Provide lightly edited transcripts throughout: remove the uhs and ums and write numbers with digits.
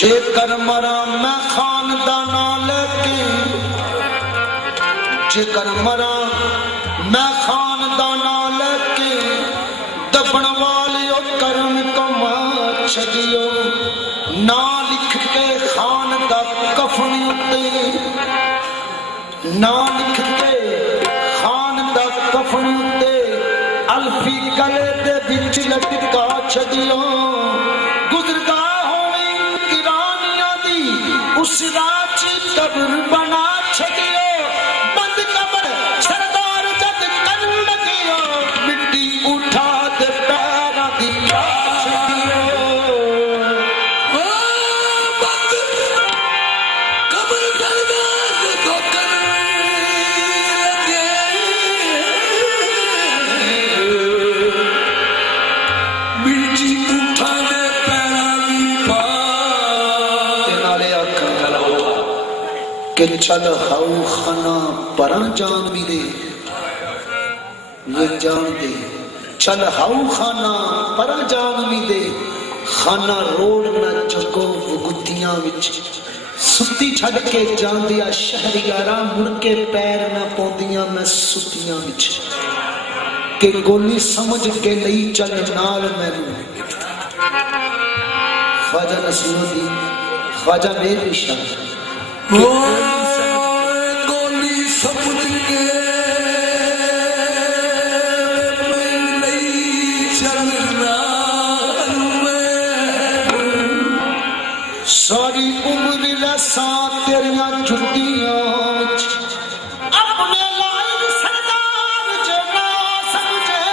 जेकर मरा मैं खानदाना लेके, जेकर मरा मैं खानदाना लेके, दबन वालियो कर्म कमा छड़ियो, ना लिख के खान दा कफन उत्ते, ना लिख के खान दा कफन उत्ते, अल्फी गले दे विच लटका छड़ियो, गुजरगा होवे ईरानिया दी उस राज कब्र बना छड़ियो, बंद कब्र सरदार जद कर लगियो, मिट्टी उठा दे पैरां दी छड़ियो, बंद कब्र सरदार जद कर लगे, मिट्टी उठा दे पैरां दी कि चल हाउ खाना परा जान भी दे, ये जान दे चल हाउ खाना परा जान भी दे, खाना रोड न चको गुत्तियां विच, सुती छड़ के जांदिया शहरियारा, मुड़ के पैर न पौंदियां मैं सुतियां विच, कि गोली समझ के नहीं चल नाल मैनू, ख्वाजा नसीरुद्दीन ख्वाजा मेर शाह गोली समझ के नहीं चलना, सारी उम्र रसा तेरिया जुटियां अपने लायक सरदार जो ना समझे,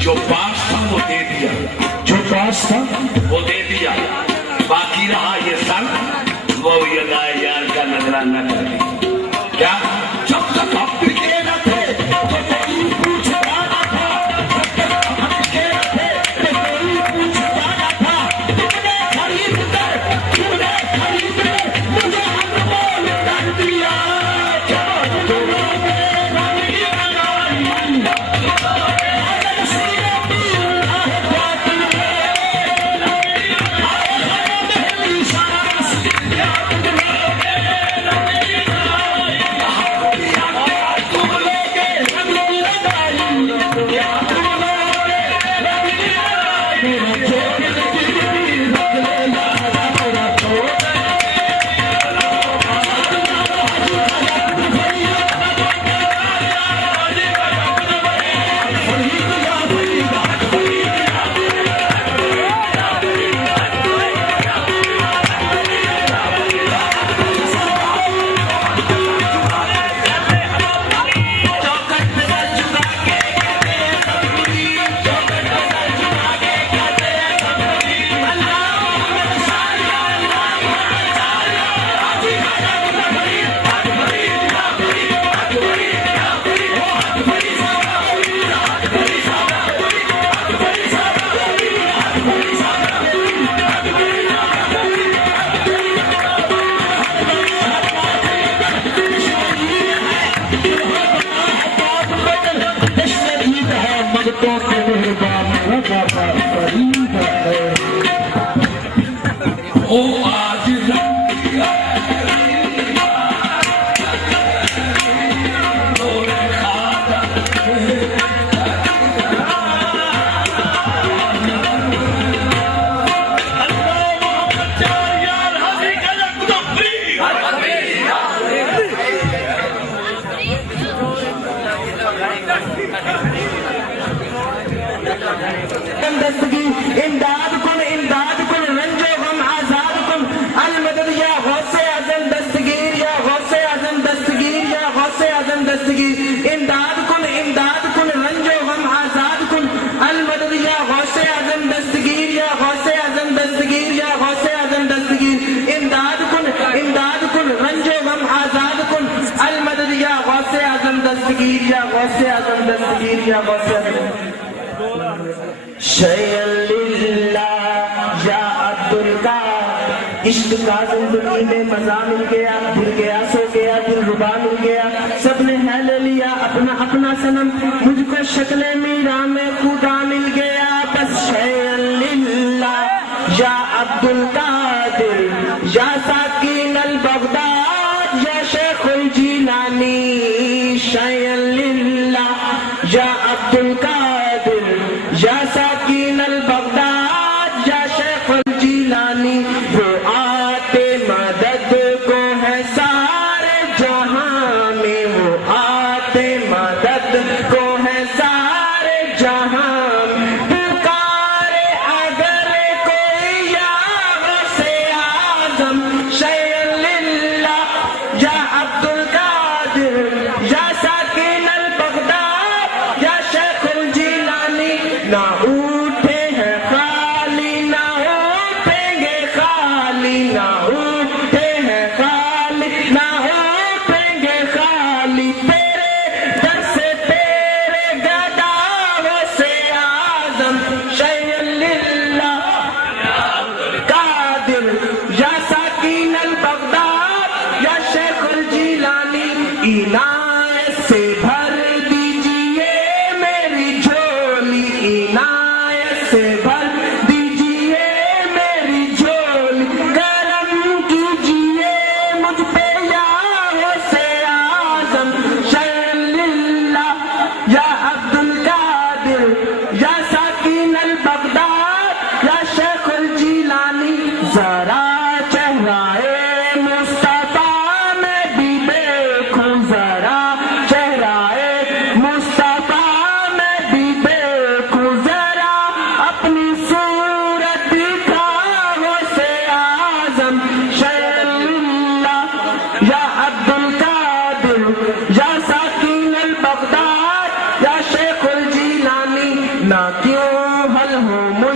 जो पास था वो दे दिया, जो पास था वो दे दिया, बाकी रहा ये सन, वो ये यार का नजराना कर दिया। क्या जब तक आप टिके न थे तो कोई पूछता न था, जब तक आप टिके न थे तो कोई पूछता न था। तुमने खरीद कर मुझे अनमोल कर दिया। ओ आज इमदाद कुन रंजो गम आजाद कुन अल मदद या गौसे आजम दस्तगीर या गौसे आजम दस्तगीर या गौसे आजम दस्तगीर। इमदाद कुन रंजो गम आजाद कुन अल मदद या गौसे आजम दस्तगीर या गौसे आजम दस्तगीर या गौसे आजम दस्तगीर। इमदाद कुन रंजो गम आजाद कुन अल मदद या गौसे आजम दस्तगीर या गौसे आजम दस्तगीर या गौसे आजम। या अब्दुल का इश्क का जिंदगी में मजा मिल गया, भूल गया सो गया दिल रुबा मिल गया। सबने है ले लिया अपना अपना सनम, मुझको शक्ल मीरा में खुदा मिल गया। बस शैलिल्ला या अब्दुल कादिर या साकिन अल बगदाद या शेखुल जिलानी। शैलिल्ला या अब्दुल कादिर या साकिन अल बगदाद या शेखुल जिलानी। वो आते मदद को है सारे जहां में, वो आते मदद को है सारे जहां में। पुकारे अगर कोई या गौसे आजम शय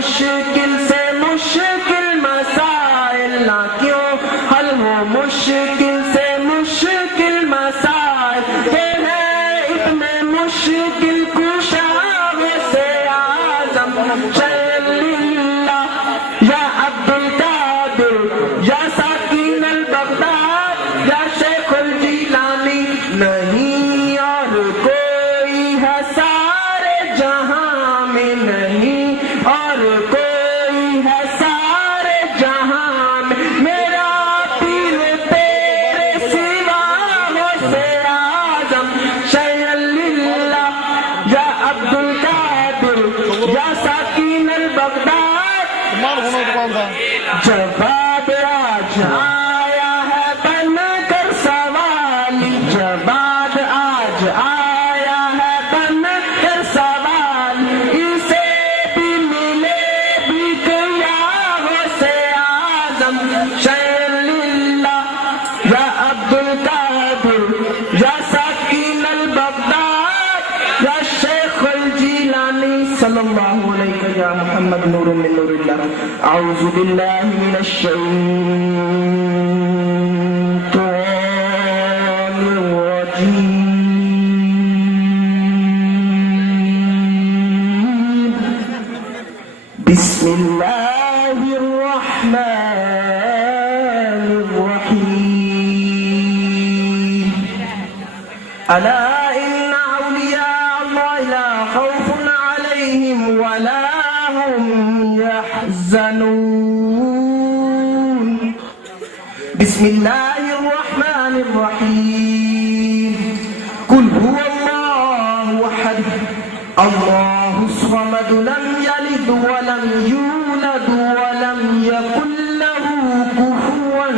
मुश्किल से मुश्किल मसाइल ना क्यों हल हो, मुश्किल से मुश्किल मसाइल के हैं इतने मुश्किल कुशा से आजम शैलिल्ला या अब्दुल कादिर या साकिन अल बगदाद या शेखुल जिलानी, नहीं और कोई है सारे जहां में, नहीं और कोई है सारे जहां में, मेरा पीर तेरे सिवा हो से आजम शैलिल्ला या अब्दुल कादिर या साकिन अल बगदाद। जवाब आज आया है बनकर सवाली, जवाब आज आया है बनकर सवाली, इसे भी मिले भी गया हो से आजम शैलिल्ला या अब्दुल कादिर या साकिन अल बगदाद या शेखुल जिलानी सल्लल्लाहु अलैहि या मुहम्मद नूरुम मिन नूरिल्लाह। अऊज़ु बिल्लाहि मिनश शैतानिर रजीम। बिस्मिल्लाहिर रहमानिर रहीम। अला इन्ना औलिया अल्लाह ला खौफुन अलैहिम वला हुम यहज़नून। बिस्मिल्लाहिर रहमानिर रहीम। कुल हुवल्लाहु अहद अल्लाहुस समद लम यलिद वलम यूलद वलम यकुल लहू कुफुवन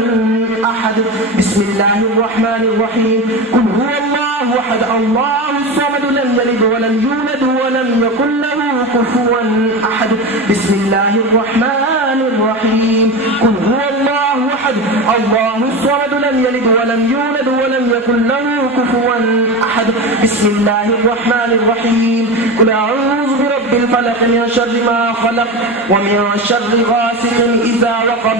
अहद। बिस्मिल्लाहिर रहमानिर रहीम। कुल हुवल्लाहु अहद अल्लाहुस समद लम यलिद वलम यूलद वलम यकुल लहू कुफुवन अहद। बिस्मिल्लाहिर रहमानिर रहीम। कुल हुवल्लाहु अहद अल्लाहुस समद लम यलिद वलम यूलद वलम यकुल लहू कुफुवन अहद। बिस्मिल्लाहिर रहमानिर रहीम। कुल अऊज़ु बिरब्बिल फलक मिन शर्रि मा खलक व मिन शर्रि गासिकिन इज़ा वक़ब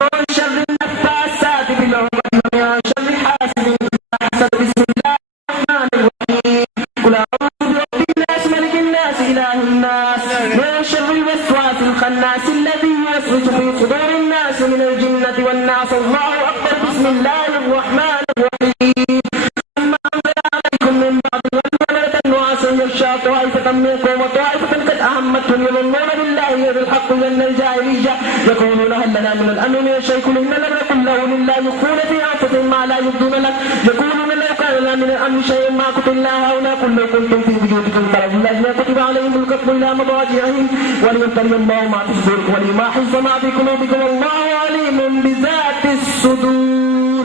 ومن شر النفاثات في العقد ومن شر حاسد إذا حسد. بسم الله الرحمن الرحيم. قل أعوذ برب الناس ملك الناس إله الناس من شر الوسواس الخناس الذي يوسوس في صدور الناس من الجنة والناس. الله أكبر. بسم الله الرحمن الرحيم. ثم أنزل عليكم من بعد الغم نعاسا يغشى طائفة منكم وطائفة قد أهمتهم يظنون بالله غير الحق ظن الجاهلية يقولون هل لنا من الأمر من شيء كل إن لم يكن له لله يخفون في أنفسهم ما لا يبدون لك يقولون لو كان لنا من الأمر شيء ما قتلنا هؤلاء قل لو كنتم في بيوتكم فلولا الذين كتب عليهم القتل إلى مضاجعهم وليبتلي الله ما في صدوركم وليمحص ما في قلوبكم والله عليم بذات الصدور.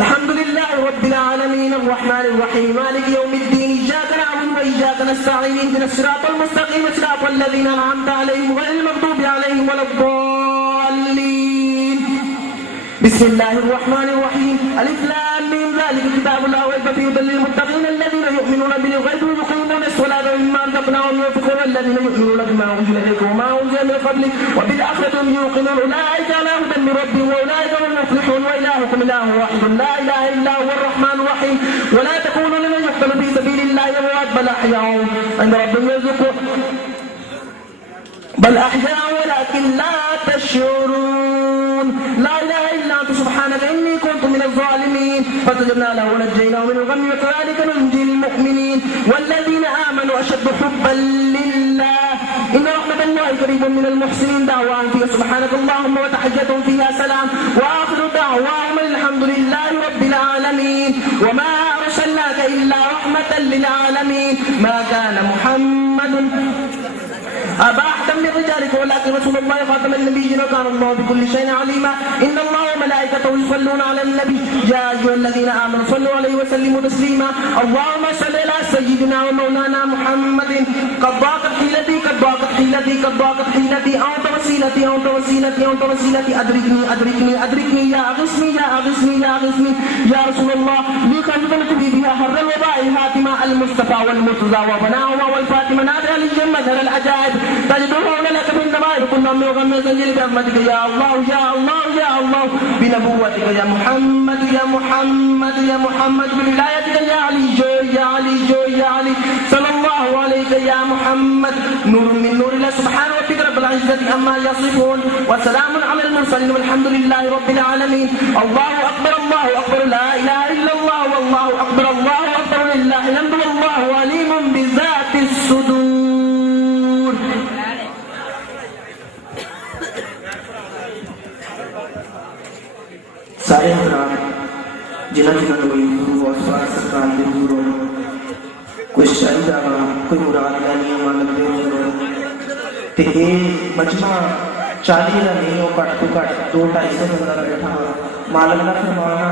الحمد لله رب العالمين الرحمن الرحيم مالك يوم الدين. إياك نعبد وإياك نستعين اهدنا الصراط المستقيم صراط الذين أنعمت عليهم غير المغضوب عليهم ولا الضالين. بسم الله الرحمن الرحيم. ألف لام ميم ذلك الكتاب لا ريب فيه هدى للمتقين الذين يؤمنون بالغيب ويقيمون الصلاة ومما رزقناهم ينفقون الذين يؤمنون بما أنزل إليك وما أنزل من قبلك وبالآخرة هم يوقنون أولئك على هدى من ربهم وأولئك هم المفلحون. وإلهكم إله واحد لا إله إلا هو الرحمن الرحيم. ولا تكونوا لمن يقتل في سبيل الله أموات بل أحياء عند ربهم يرزقون بل أحياء ولكن لا تشعرون. لا إله إلا أنت سبحانك إني كنت من الظالمين. فاستجبنا له ونجيناه من الغم وكذلك ننجي المؤمنين. والذين آمنوا أشد حبا لله إن رحمة الله قريب من المحسنين. دعواهم فيها سبحانك اللهم وتحيتهم فيها سلام وآخر دعواهم الحمد لله رب العالمين. وما أرسلناك إلا رحمة للعالمين. ما كان محمد أبا أحد من رجالكم ولكن رسول الله خاتم النبيين وكان الله بكل شيء عليما. إن الله وملائكته يصلون على النبي يا أيها الذين آمنوا صلوا عليه وسلموا تسليما. اللهم صل على سيدنا ومولانا محمد. قد ضاقت حيلتي قد ضاقت حيلتي قد ضاقت حيلتي أنت وسيلتي أنت وسيلتي أنت وسيلتي أدركني أدركني أدركني يا أغثني يا أغثني يا أغثني يا رسول الله لي خلفت بها حر الوباء هاتما المصطفى والمرتضى وبناهما والفاطمة نادى علي مظهر العجائب تجدون لك من نمائر كل نوم وغم زنجل برحمتك يا الله يا الله يا الله بنبوتك يا محمد يا محمد يا محمد بولايتك يا علي جو يا علي جو يا علي صلى الله عليك يا محمد نور من نور الله سبحانه ربك رب العزة عما يصفون وسلام على المرسلين والحمد لله رب العالمين الله أكبر لا إله إلا الله والله أكبر لله الحمد والله عليم بذات الصدور. सारे हजरात जिन्हें कोई वास्ता सरकार के दूरों कोई चाहिदा कोई मुराद नहीं मालक दे ते ये मजमा 40 का नहीं हो घट तो घट 2-250 बंदा बैठा मालक का फरमाना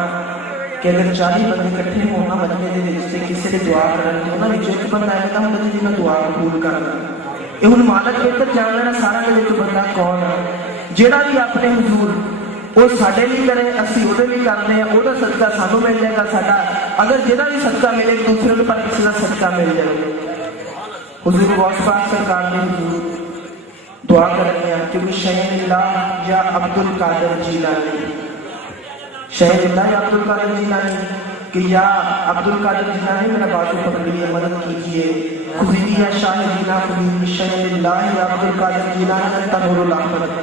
कि अगर 40 बंदे इकट्ठे होना मजमे दे विच ते किसी ने दुआ करनी उन्हां विच एक बंदा ऐसा होंदा जिन्हें दुआ कबूल करना ये हुण मालक बेहतर जान लेना सारा दे विच बंदा कौन है जेड़ा भी अपने हुजूर वो साडे लिए करे असीं उहदे लिए करते हैं उहदा सदका सानू मिल जाएगा साडा अगर जिहदा भी सदका मिले दूसरे को पर किसी का सदका मिल जाएगा हुजूर गौस पाक सरकार ने हुजूर दुआ करनी है क्योंकि शहीदुल्लाह या अब्दुल कादिर जीलानी शहीदुल्लाह या अब्दुल कादिर जीलानी कि या अब्दुल कादिर जीलानी मेरा बाजू पकड़िए मदद कीजिए खुदी या शाह जीला खुदी शहीदुल्लाह या अब्दुल कादिर जीलानी तनूरुल अहमद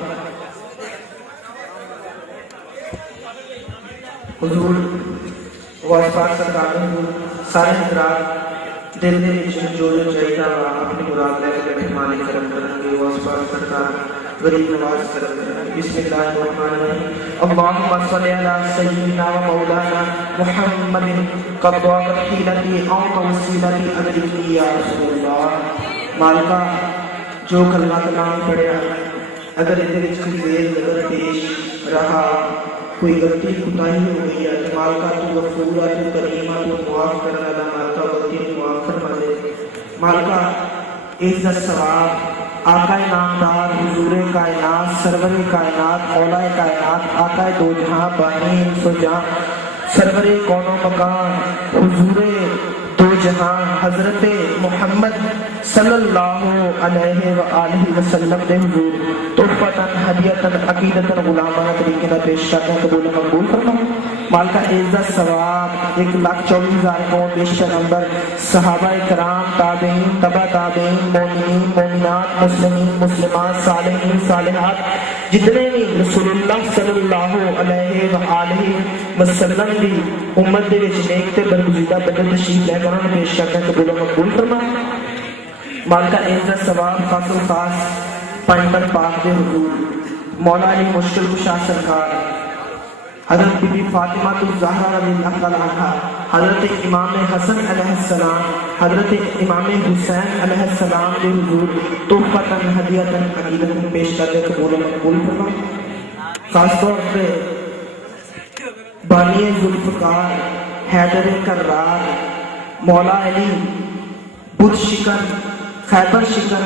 हुजूर गौस पाक सरकार ने सारे हजरात दिल दे विच जो चाहिए अपनी मुराद लेके बैठे मालिक करम करेंगे गौस पाक सरकार गरीब नवाज करम करेंगे बिस्मिल्लाहिर्रहमानिर्रहीम अल्लाहुम्मा सल्ली अला सय्यिदिना व मौलाना मुहम्मदिन क़द्दाक़त हीलती औत वसीलती अदरिकी या रसूलल्लाह मालिका जो कलमा कलाम पढ़िया अगर इहदे विच कोई देर गलत पेश रहा कोई गलती कुताही हो गई है तो मालका तू गफूर है तू करीम है तू मुआफ करने वाला मालका गलती मुआफ फरमा दे मालका इज्जत सवाब आका नामदार हुजूर कायनात सरवर कायनात मौला कायनात आका दो जहां बानी सो जहां सरवर कौनो मकान हुजूर दो जहां हजरत मोहम्मद सल्लल्लाहु अलैहि व आलिहि वसल्लम दे हुजूर तोहफतन हदियतन अकीदतन गुलामाना तरीके ना पेश करते हैं कबूल मकबूल फरमा मालका इज्जत सवाब 1,24,000 को बेशतर नंबर सहाबा इकराम ताबईन तबा ताबईन मोमिनीन मोमिनात मुस्लिमीन मुस्लिमात सालिहीन सालिहात जितने भी रसूलुल्लाह सल्लल्लाहु अलैहि व आलिहि वसल्लम दी उम्मत दे विच नेक ते बरगुज़ीदा बदल तशरीफ लेकर उन्हें पेश करते हैं कबूल मकबूल फरमा मालका इज्जत सवाब खासुल खास पैगंबर पाक दे हुजूर मौला अली मुश्किल कुशा सरकार हजरत बीबी फातिमा ज़हरा रज़ियल्लाहु तआला अन्हा हजरत इमाम हसन अलैहिस्सलाम हजरत इमाम हुसैन अलैहिस्सलाम दे हुजूर तोहफतन हदियतन अकीदतन पेश करते कबूल मकबूल फरमा खास तौर पे बानिए जुल्फ़कार हैदर कर्रार मौला अली बुध शिकन खैबर शिकन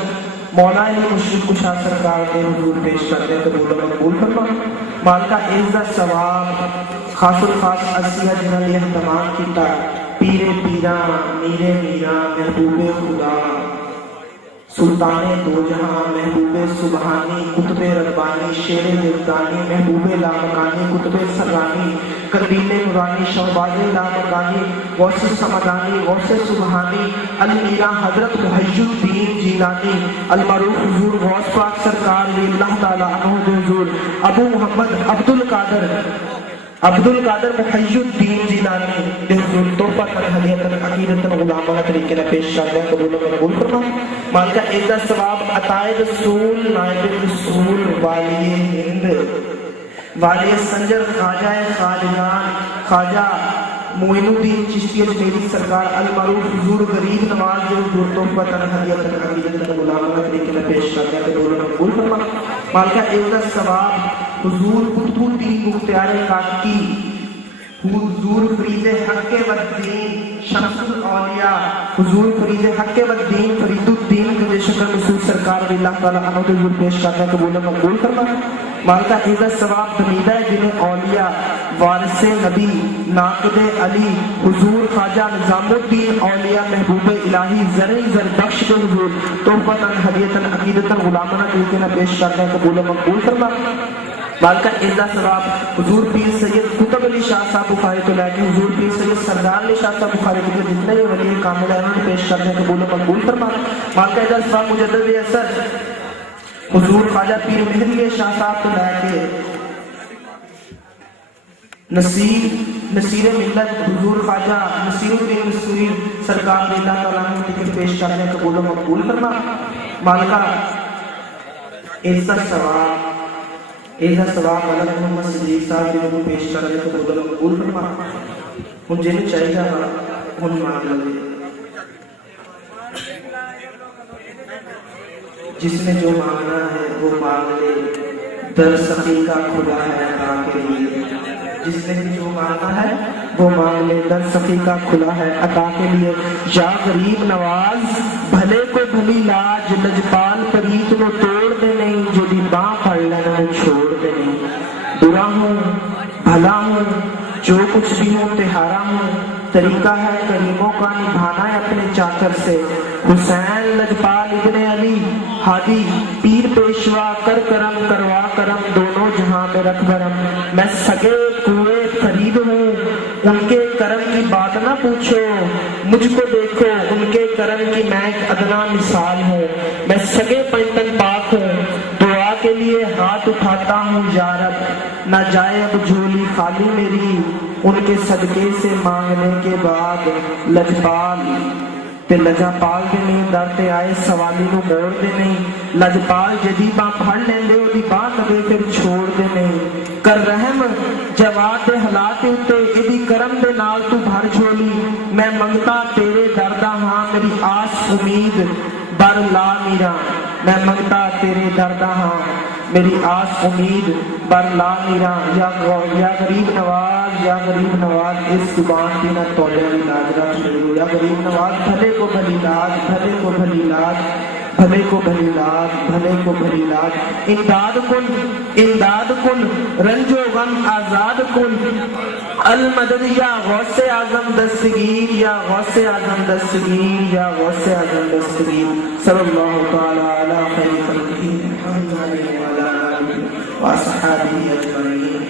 मौला अली मुश्किल कुशा सरकार के हुजूर पेश करते कबूल मकबूल फरमा मालका इज्जत सवाब खासुल खास असिया जिन्होंने एहतमाम किया पीरे पीरा मीरे मीरा महबूबे खुदा सुल्ताने दो जहां महबूबे सुबहानी कुतबे रब्बानी शेरे दिलदानी महबूबे लामकानी कुतबे सरानी करबीले नूरानी शहबाजे लामकानी गौसे समदानी गौसे सुबहानी अलमीरा हजरत मुहय्युद्दीन जीलानी अलमरूफ हुजूर गौस पाक सरकार अल्लाह ताला अन्हु हुजूर अबू मोहम्मद अब्दुल कादिर मुहय्युद्दीन जीलानी दे हुजूर तोहफतन हदियतन अकीदतन गुलामाना तरीके ना पेश करते हैं कबूल मकबूल फरमा मालका इज्जत सवाब अताए रसूल नायब रसूल वालिए हिंद वालिए संजर ख्वाजा खालिदान ख्वाजा मोइनुद्दीन चिश्ती अजमेरी सरकार अलमरूफ हुजूर गरीब नवाज दे हुजूर तोहफतन हदियतन अकीदतन गुलामाना तरीके ना पेश करते हैं कबूल मकबूल फरमा मालका इज्जत सवाब हुजूर कुतुबुद्दीन मुख्तियार काकी हुजूर फरीद हक़ वद्दीन शमसुल औलिया हुजूर फरीद हक़ वद्दीन फरीदुद्दीन के शक्ल मसूद सरकार अल्लाह ताला अनहु हुजूर पेश करने कबूल मकबूल फरमा। मालका इज़्ज़त सवाब तमीदा जिन्हें औलिया वारिसे नबी नाक़िदे अली हुजूर ख्वाजा निज़ामुद्दीन औलिया महबूब इलाही ज़रे ज़रबख्श के हुजूर तोहफ़तन हदियतन अक़ीदतन गुलामना तरीक़े न पेश करने कबूल मकबूल फरमा। मालका इज़्ज़त सवाब हुजूर पीर सैयद कुतुब अली शाह साहब बुखारी तो लेके हुजूर पीर सैयद सरदार अली शाह साहब बुखारी के जितने भी वली कामिल हैं उन्हें पेश करने कबूल मकबूल फरमा। मालका इज़्ज़त सवाब मुजद्दिद असर हुजूर ख्वाजा पीर मेहदी शाह साहब तो लेके नसीर मिल्लत हुजूर ख्वाजा नसीरुद्दीन नसीर सरकार अल्लाह ताला ने टिकट पेश करने कबूल मकबूल फरमा। मालका इज़्ज़त सवाब अलग मोहम्मद सिद्दीक साहब को पेश करने को कबूल मकबूल फरमा। हुन जिन्हें चाहिए हुन मांग ले, जिसने जो मांगना है वो मांग ले, दर सखी का खुदा है अता के लिए। जिसने भी जो मांगना है वो मांग ले, दर सखी का खुला है अता के लिए। या गरीब नवाज भले को भली लाज लजपाल परीत नो तोड़ दे नहीं, जो दी बाँ पड़ लेना छोड़ दे नहीं। बुरा हूँ भला हूँ जो कुछ भी हूँ तिहारा हूँ, तरीका है करीमों का निभाना है अपने चाकर से। हुसैन लजपाल इब्ने अली हादी पीर पेशवा कर करम करवा करम, दोनों जहां में रख भरम। मैं सगे कुएं फरीद हूँ उनके करम की बात ना पूछो, मुझको देखो उनके करम की मैं एक अदना मिसाल हूँ। मैं सगे पंचतन पाक हूँ, दुआ के लिए हाथ उठाता हूँ या रब, ना जाए अब झोली खाली मेरी, उनके सदके से मांगने के बाद। लजपाल ते लजापाल दे नहीं डरते आए सवाली को मोड़ दे नहीं। लजपाल जदी बां फड़ लेंदे ओदी बां कदे फिर छोड़ दे नहीं। कर रहम जवाब दे हालात उत्ते इदी करम दे नाल तू भर झोली। मैं मंगता तेरे दरदा हां मेरी आस उम्मीद बर ला मीरा। मैं मंगता तेरे दरदा हां मेरी आस उम्मीद बर ला मीरा। या गरीब नवाज इस जुबान की ना तोड़े इलाज रख ले। या गरीब नवाज भले को भली लाज, भले को भली लाज, भले को भली लाज, भले को भली लाज। इमदाद कुन रंजो गम आजाद कुन अल मदद या गौसे आजम दस्तगीर, या गौसे आजम दस्तगीर, या गौसे आजम दस्तगीर। सल्लल्लाहु तआला अला खैर खल्क़िही मुहम्मद व अला आलिहि व अस्हाबिही अजमईन।